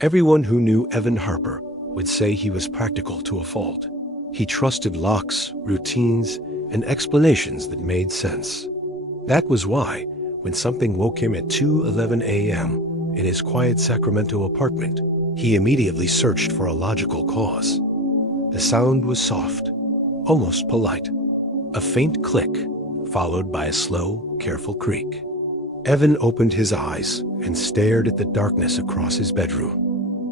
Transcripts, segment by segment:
Everyone who knew Evan Harper would say he was practical to a fault. He trusted locks, routines, and explanations that made sense. That was why, when something woke him at 2:11 a.m. in his quiet Sacramento apartment, he immediately searched for a logical cause. The sound was soft, almost polite. A faint click, followed by a slow, careful creak. Evan opened his eyes and stared at the darkness across his bedroom.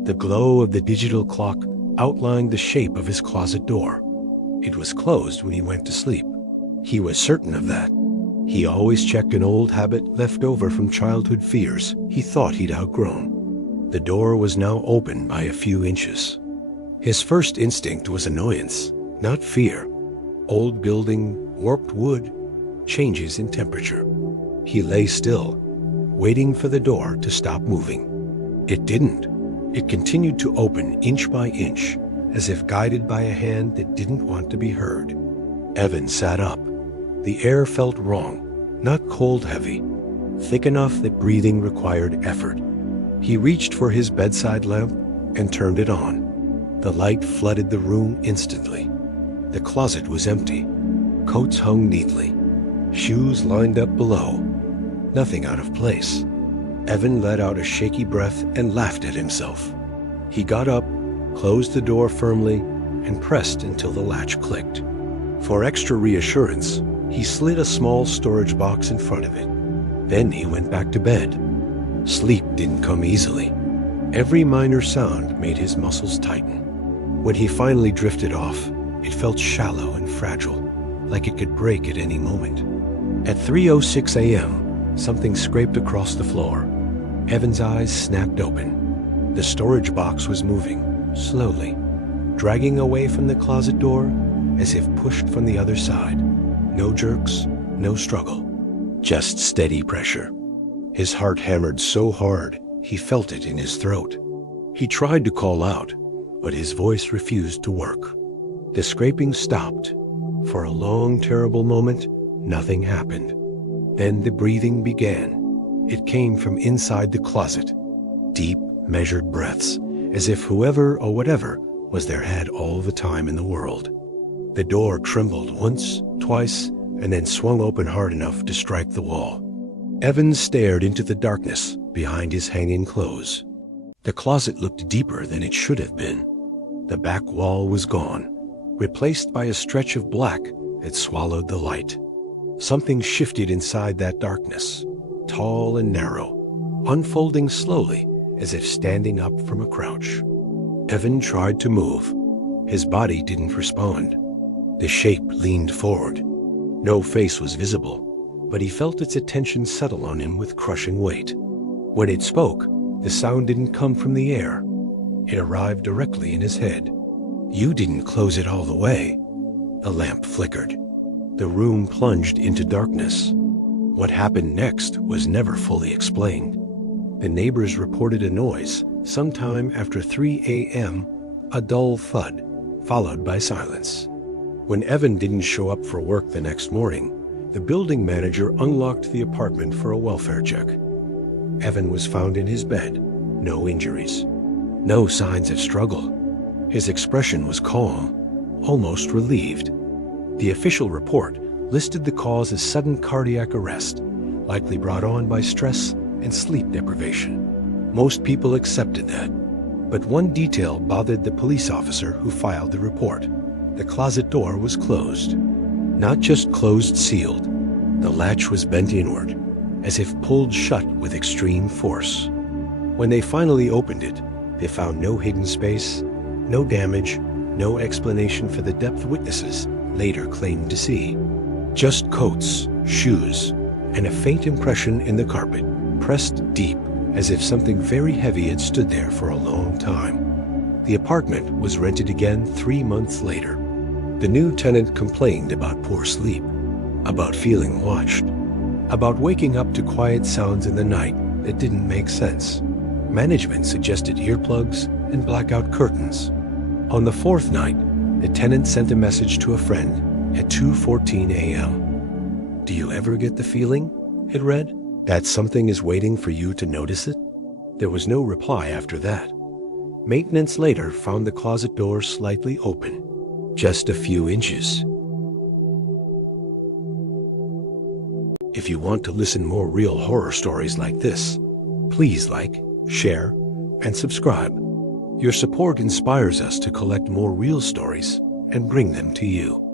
The glow of the digital clock outlined the shape of his closet door. It was closed when he went to sleep. He was certain of that. He always checked an old habit left over from childhood fears he thought he'd outgrown. The door was now open by a few inches. His first instinct was annoyance, not fear. Old building, warped wood, changes in temperature. He lay still, waiting for the door to stop moving. It didn't. It continued to open inch by inch, as if guided by a hand that didn't want to be heard. Evan sat up. The air felt wrong, not cold heavy, thick enough that breathing required effort. He reached for his bedside lamp and turned it on. The light flooded the room instantly. The closet was empty. Coats hung neatly. Shoes lined up below. Nothing out of place. Evan let out a shaky breath and laughed at himself. He got up, closed the door firmly, and pressed until the latch clicked. For extra reassurance, he slid a small storage box in front of it. Then he went back to bed. Sleep didn't come easily. Every minor sound made his muscles tighten. When he finally drifted off, it felt shallow and fragile, like it could break at any moment. At 3:06 a.m., something scraped across the floor. Evan's eyes snapped open. The storage box was moving, slowly, dragging away from the closet door as if pushed from the other side. No jerks, no struggle, just steady pressure. His heart hammered so hard, he felt it in his throat. He tried to call out, but his voice refused to work. The scraping stopped. For a long, terrible moment, nothing happened. Then the breathing began. It came from inside the closet. Deep, measured breaths, as if whoever or whatever was there had all the time in the world. The door trembled once, twice, and then swung open hard enough to strike the wall. Evan stared into the darkness behind his hanging clothes. The closet looked deeper than it should have been. The back wall was gone, replaced by a stretch of black that swallowed the light. Something shifted inside that darkness, tall and narrow, unfolding slowly as if standing up from a crouch. Evan tried to move. His body didn't respond. The shape leaned forward. No face was visible, but he felt its attention settle on him with crushing weight. When it spoke, the sound didn't come from the air. It arrived directly in his head. "You didn't close it all the way." The lamp flickered. The room plunged into darkness. What happened next was never fully explained. The neighbors reported a noise sometime after 3 a.m., a dull thud, followed by silence. When Evan didn't show up for work the next morning, the building manager unlocked the apartment for a welfare check. Evan was found in his bed, no injuries, no signs of struggle. His expression was calm, almost relieved. The official report listed the cause as sudden cardiac arrest, likely brought on by stress and sleep deprivation. Most people accepted that. But one detail bothered the police officer who filed the report. The closet door was closed. Not just closed sealed. The latch was bent inward, as if pulled shut with extreme force. When they finally opened it, they found no hidden space, no damage, no explanation for the depth witnesses later claimed to see. Just coats, shoes, and a faint impression in the carpet, pressed deep, as if something very heavy had stood there for a long time. The apartment was rented again 3 months later. The new tenant complained about poor sleep, about feeling watched, about waking up to quiet sounds in the night that didn't make sense. Management suggested earplugs and blackout curtains. On the 4th night, the tenant sent a message to a friend at 2:14 a.m. "Do you ever get the feeling," it read, "that something is waiting for you to notice it?" There was no reply after that, Maintenance later found the closet door slightly open, just a few inches. If you want to listen more real horror stories like this, please like, share, and subscribe. Your support inspires us to collect more real stories and bring them to you.